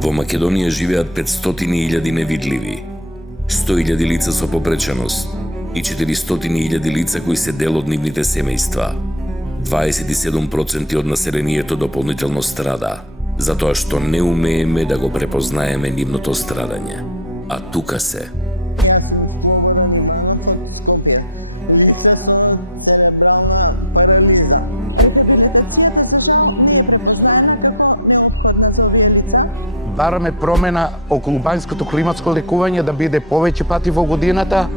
Во Македонија живеат 500.000 невидливи, 100.000 лица со попреченост и 400.000 лица кои се дел од нивните семејства. 27% од населението дополнително страда, затоа што не умееме да го препознаеме нивното страдање. А тука се. Бараме промена околу банјското климатско лекување да биде повеќе пати во годината.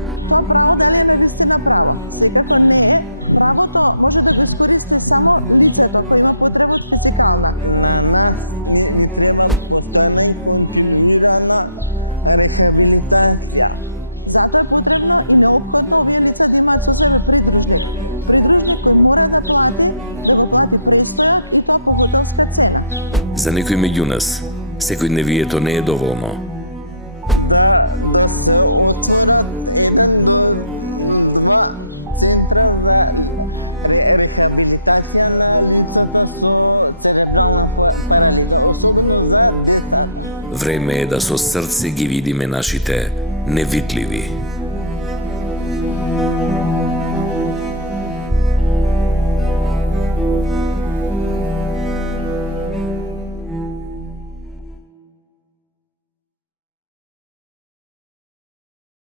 За некои меѓу нас, секојдневието не е доволно. Време е да со срце ги видиме нашите невидливи.